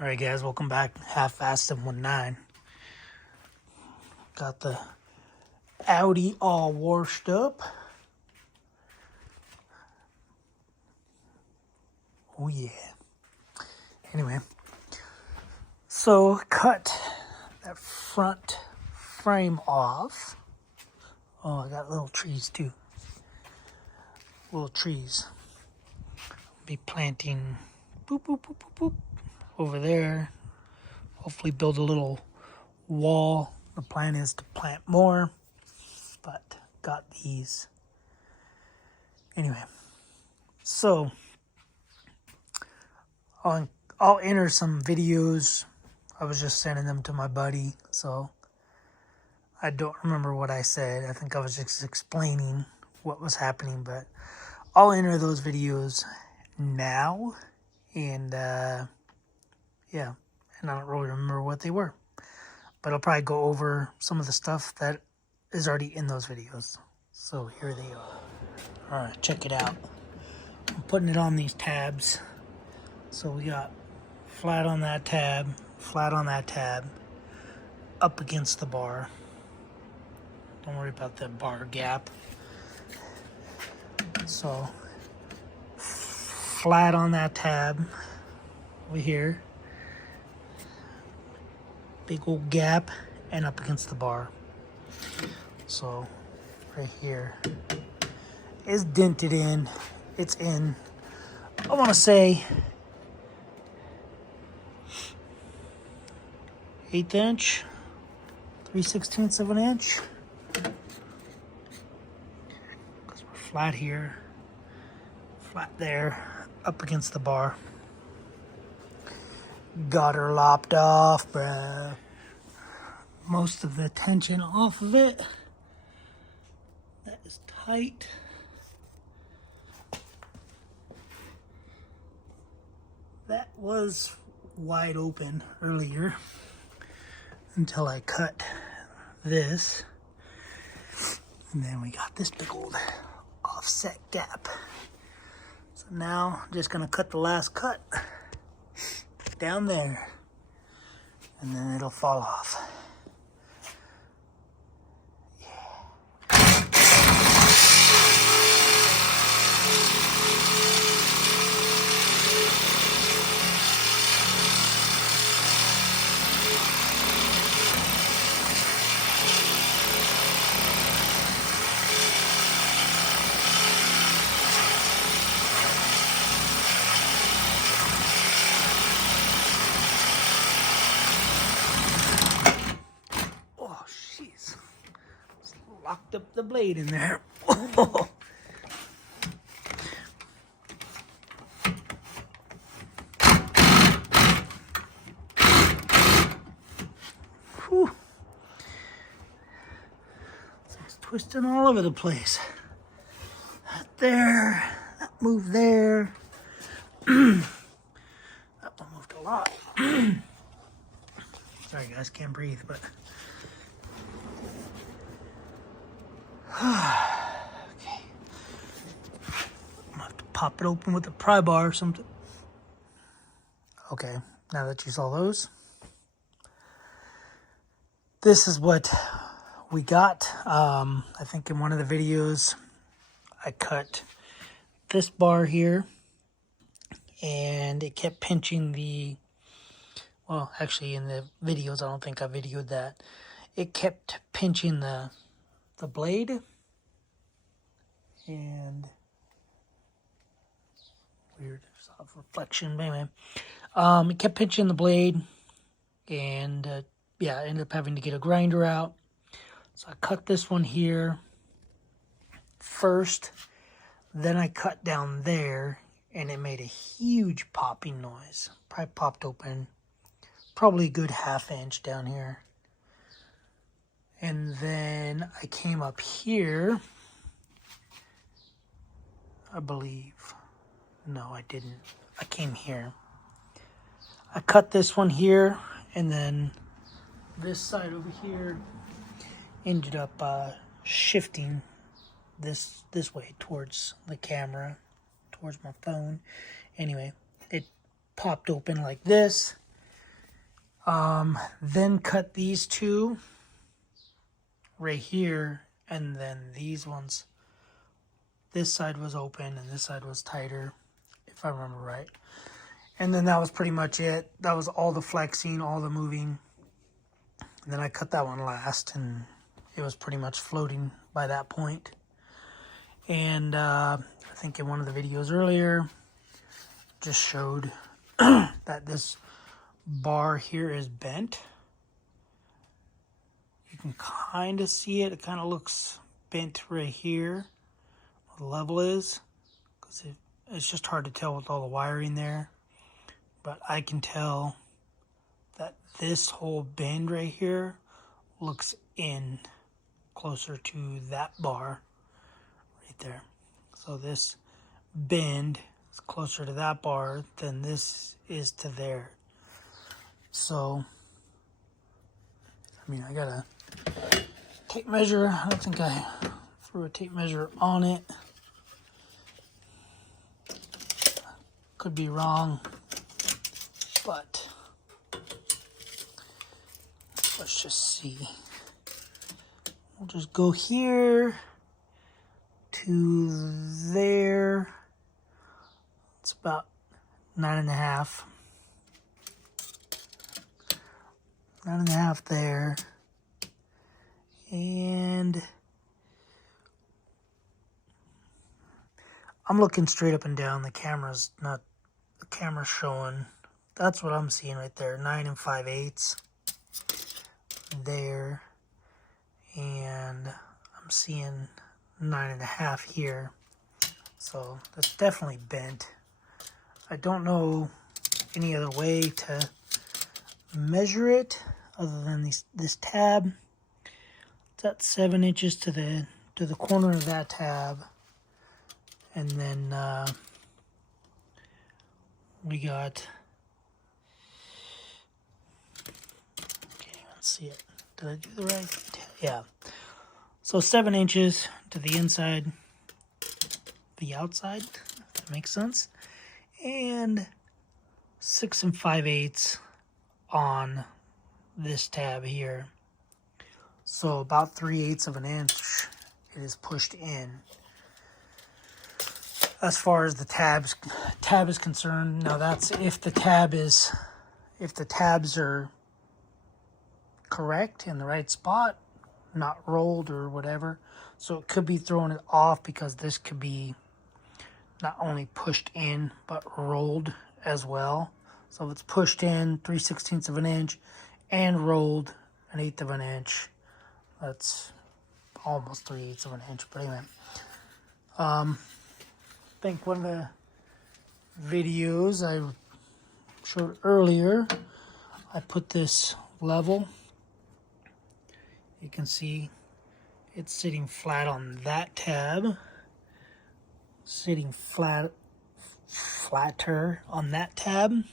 Alright guys, welcome back. Half-assed and 1.9. Got the Audi all washed up. Oh yeah. Anyway, so cut that front frame off. Oh, I got little trees too. Little trees. Be planting boop, boop, boop, boop, boop, over there. Hopefully build a little wall. The plan is to plant more, but got these. Anyway, so I'll enter some videos. I was just sending them to my buddy, so I don't remember what I said. I think I was just explaining what was happening, but I'll enter those videos now, and yeah, and I don't really remember what they were, but I'll probably go over some of the stuff that is already in those videos. So here they are. All right, check it out. I'm putting it on these tabs. So we got flat on that tab, flat on that tab, up against the bar. Don't worry about that bar gap. So flat on that tab over here, big old gap, and up against the bar. So right here is dented in. It's in, I want to say, 1/8 inch, 3/16 of an inch. Because we're flat here, flat there, up against the bar. Got her lopped off, bruh. Most of the tension off of it. That is tight. That was wide open earlier until I cut this. And then we got this big old offset gap. So now I'm just gonna cut the last cut down there, and then it'll fall off. Locked up the blade in there. Whew. It's twisting all over the place. That there, that moved there. That one moved a lot. Sorry guys, can't breathe, but okay. I'm gonna have to pop it open with a pry bar or something. Okay, now that you saw those, this is what we got. I think in one of the videos I cut this bar here, and it kept pinching the, well, actually in the videos, I don't think I videoed that. It kept pinching the blade, and weird soft reflection, anyway. It kept pinching the blade, and yeah, I ended up having to get a grinder out. So I cut this one here first, then I cut down there, and it made a huge popping noise. Probably popped open probably a good 1/2 inch down here. And then I came up here, I believe. No, I didn't. I came here. I cut this one here, and then this side over here ended up shifting this way towards the camera, towards my phone. Anyway, it popped open like this, Then cut these two right here, and then these ones. This side was open and this side was tighter, if I remember right. And then that was pretty much it. That was all the flexing, all the moving. And then I cut that one last, and it was pretty much floating by that point. And I think in one of the videos earlier, just showed that this bar here is bent. You can kind of see it. It kind of looks bent right here. The level is, because it's just hard to tell with all the wiring there, but I can tell that this whole bend right here looks in closer to that bar right there. So this bend is closer to that bar than this is to there. So I mean, I got a tape measure. I don't think I threw a tape measure on it. Could be wrong, but let's just see. We'll just go here to there. It's about 9.5. 9.5 there. And I'm looking straight up and down. The camera's showing. That's what I'm seeing right there. 9 5/8 there. And I'm seeing 9.5 here. So that's definitely bent. I don't know any other way to measure it other than this tab. It's at 7 inches to the corner of that tab. And then we got, can't even see it. Did I do the right? Yeah. So 7 inches to the inside, the outside, if that makes sense. And 6 5/8 on this tab here. So about 3/8 of an inch it is pushed in. As far as the tab is concerned, now that's if the tabs are correct in the right spot, not rolled or whatever. So it could be throwing it off because this could be not only pushed in but rolled as well. So if it's pushed in 3/16 of an inch and rolled 1/8 of an inch, that's almost 3/8 of an inch. But anyway, I think one of the videos I showed earlier, I put this level. You can see it's sitting flat on that tab, sitting flatter on that tab,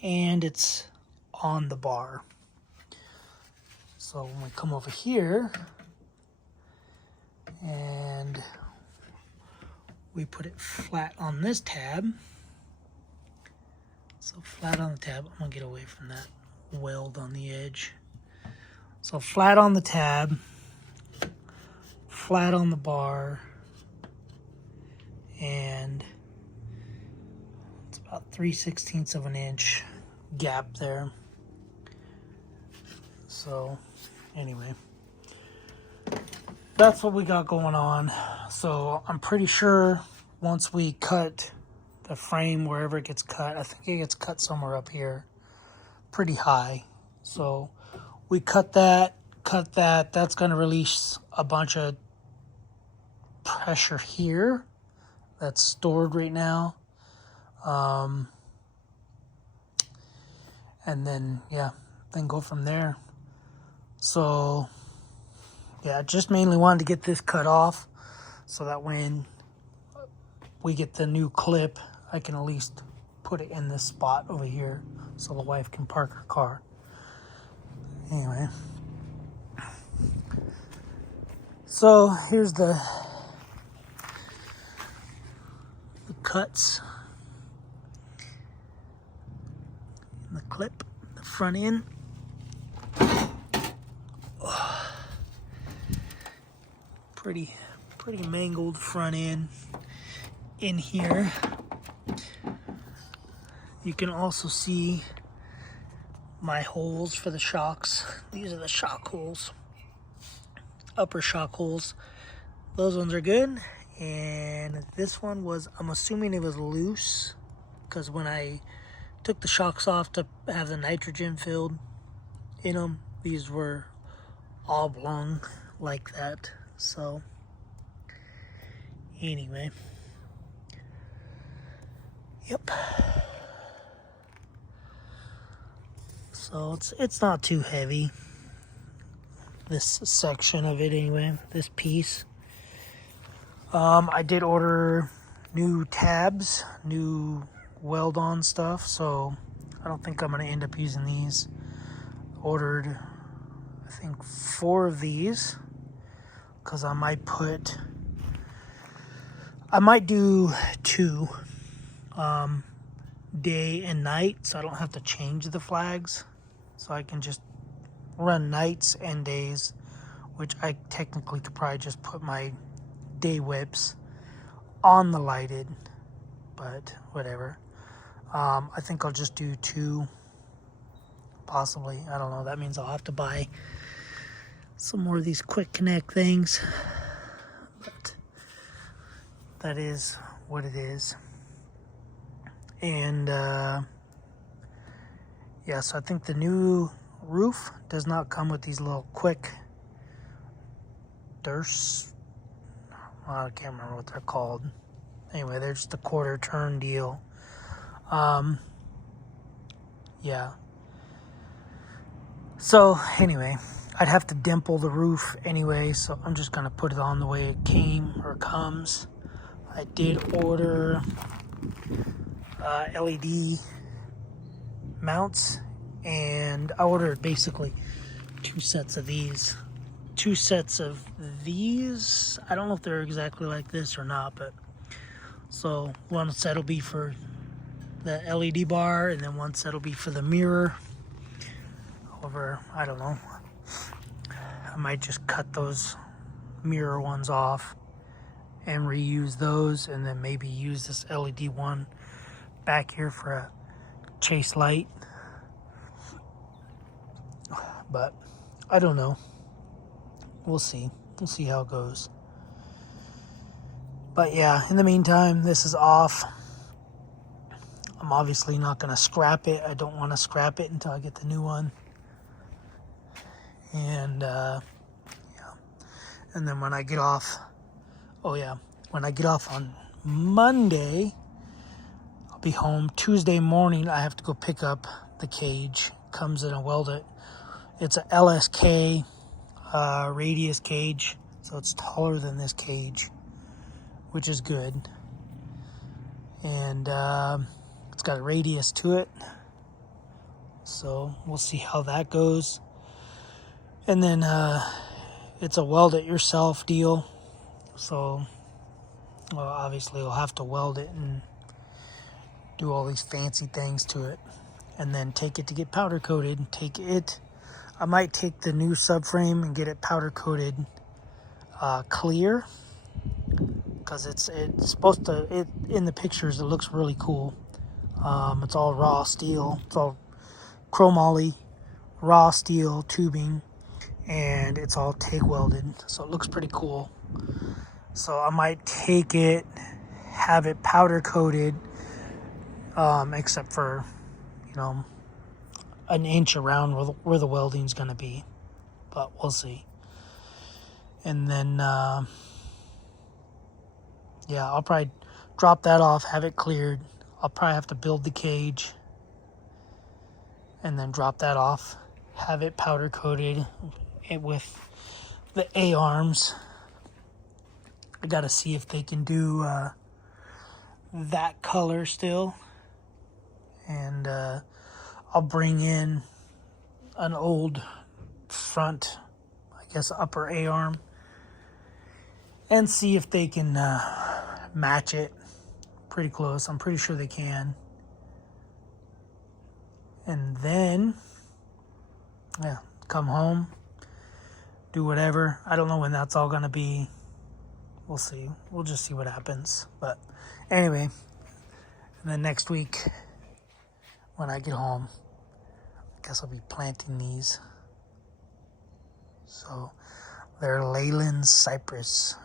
and it's on the bar. So when we come over here and we put it flat on this tab, so flat on the tab, I'm gonna get away from that weld on the edge. So flat on the tab, flat on the bar, and it's about 3/16 of an inch gap there. So anyway, that's what we got going on. So I'm pretty sure once we cut the frame, wherever it gets cut, I think it gets cut somewhere up here pretty high. So we cut that, that's going to release a bunch of pressure here that's stored right now. And then, yeah, then go from there. So, yeah, just mainly wanted to get this cut off so that when we get the new clip, I can at least put it in this spot over here so the wife can park her car. Anyway. So, here's the cuts. The clip the front end. Pretty mangled front end in here. You can also see my holes for the shocks. These are the shock holes, upper shock holes. Those ones are good. And this one was, I'm assuming it was loose, because when I took the shocks off to have the nitrogen filled in them, these were oblong like that. So anyway, yep. So it's not too heavy, this section of it anyway, this piece. I did order new tabs, new weld-on stuff, so I don't think I'm going to end up using these. Ordered, I think, 4 of these, because I might do 2, day and night, so I don't have to change the flags, so I can just run nights and days, which I technically could probably just put my day whips on the lighted, but whatever. I think I'll just do 2, possibly. I don't know. That means I'll have to buy some more of these quick connect things, but that is what it is. And yeah, so I think the new roof does not come with these little quick durst. I can't remember what they're called. Anyway, they're just a quarter turn deal. Yeah. So anyway, I'd have to dimple the roof anyway, so I'm just gonna put it on the way it came or comes. I did order LED mounts, and I ordered basically 2 sets of these. 2 sets of these. I don't know if they're exactly like this or not, but so one set will be for the LED bar, and then one set will be for the mirror. However, I don't know. I might just cut those mirror ones off and reuse those, and then maybe use this LED one back here for a chase light. But I don't know. We'll see. We'll see how it goes. But yeah, in the meantime, this is off. I'm obviously not going to scrap it. I don't want to scrap it until I get the new one. And yeah. And then when I get off, when I get off on Monday, I'll be home. Tuesday morning, I have to go pick up the cage. Comes in a welded. It's a LSK radius cage, so it's taller than this cage, which is good. And it's got a radius to it, so we'll see how that goes. And then it's a weld it yourself deal, so obviously we'll have to weld it and do all these fancy things to it, and then take it to get powder coated. I might take the new subframe and get it powder coated clear, because it's supposed to, in the pictures it looks really cool. It's all raw steel. It's all chromoly raw steel tubing, and it's all TIG welded, so it looks pretty cool. So I might take it, have it powder coated, except for, an inch around where the welding's going to be, but we'll see. And then yeah, I'll probably drop that off, have it cleared. I'll probably have to build the cage and then drop that off, have it powder coated with the A-arms. I gotta see if they can do that color still. And I'll bring in an old front, I guess upper A-arm, and see if they can match it pretty close. I'm pretty sure they can. And then yeah, come home, do whatever. I don't know when that's all going to be. We'll see. We'll just see what happens. But anyway, and then next week when I get home, I guess I'll be planting these. So they're Leyland cypress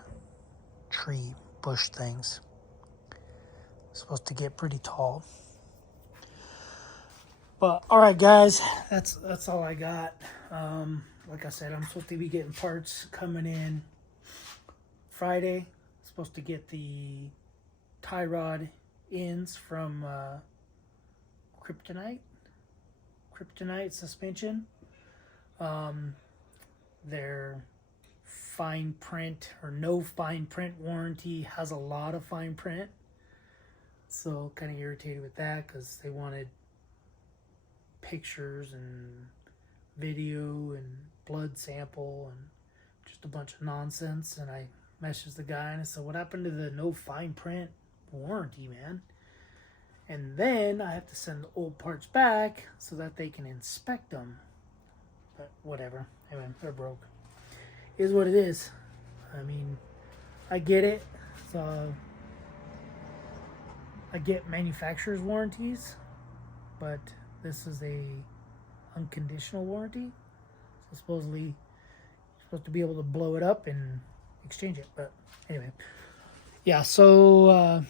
tree bush things. Supposed to get pretty tall. But all right, guys, that's all I got. Like I said, I'm supposed to be getting parts coming in Friday. Supposed to get the tie rod ends from Kryptonite suspension. Their fine print or no fine print warranty has a lot of fine print, so kind of irritated with that because they wanted pictures and video and blood sample and just a bunch of nonsense. And I messaged the guy and I said, what happened to the no fine print warranty, man? And then I have to send the old parts back so that they can inspect them. But whatever. Anyway, they're broke. It is what it is. I mean, I get it. So I get manufacturer's warranties, but this is a unconditional warranty. So supposedly you're supposed to be able to blow it up and exchange it. But anyway, yeah, so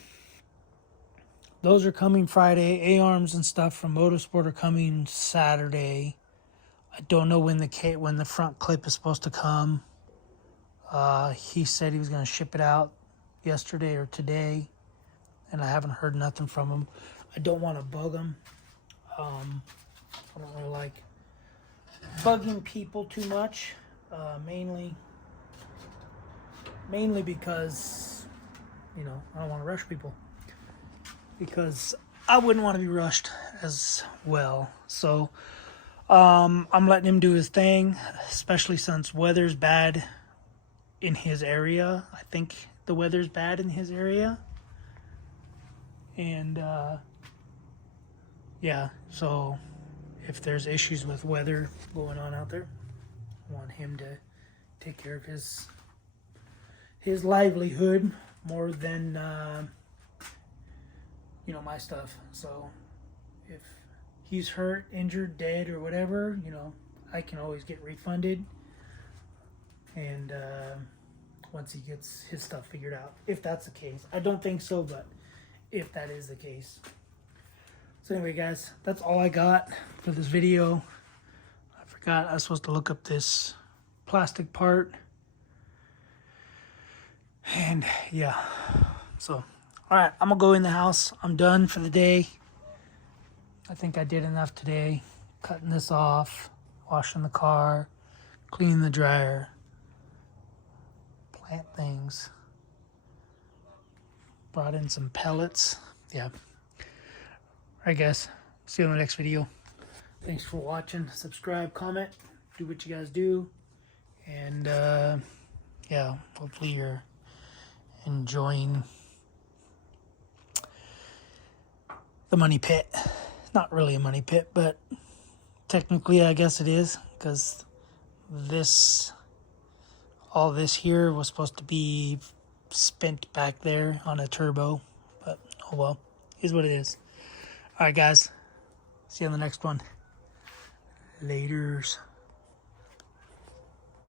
those are coming Friday. A-arms and stuff from Motorsport are coming Saturday. I don't know when the front clip is supposed to come. He said he was going to ship it out yesterday or today, and I haven't heard nothing from him. I don't want to bug him. I don't really like bugging people too much, mainly because, you know, I don't want to rush people, because I wouldn't want to be rushed as well. So I'm letting him do his thing, especially since weather's bad in his area. I think the weather's bad in his area. And yeah, so if there's issues with weather going on out there, I want him to take care of his livelihood more than you know, my stuff. So if he's hurt, injured, dead, or whatever, you know, I can always get refunded. And once he gets his stuff figured out, if that's the case. I don't think so, but if that is the case. So anyway, guys, that's all I got for this video. I forgot I was supposed to look up this plastic part. And yeah, so all right, I'm gonna go in the house. I'm done for the day. I think I did enough today. Cutting this off, washing the car, cleaning the dryer, plant things. Brought in some pellets. Yeah. All right, guys. See you in the next video. Thanks for watching. Subscribe, comment, do what you guys do. And yeah, hopefully you're enjoying the money pit. Not really a money pit, but technically I guess it is, because all this here was supposed to be spent back there on a turbo, but oh well, is what it is. All right, guys, see you on the next one. Laters.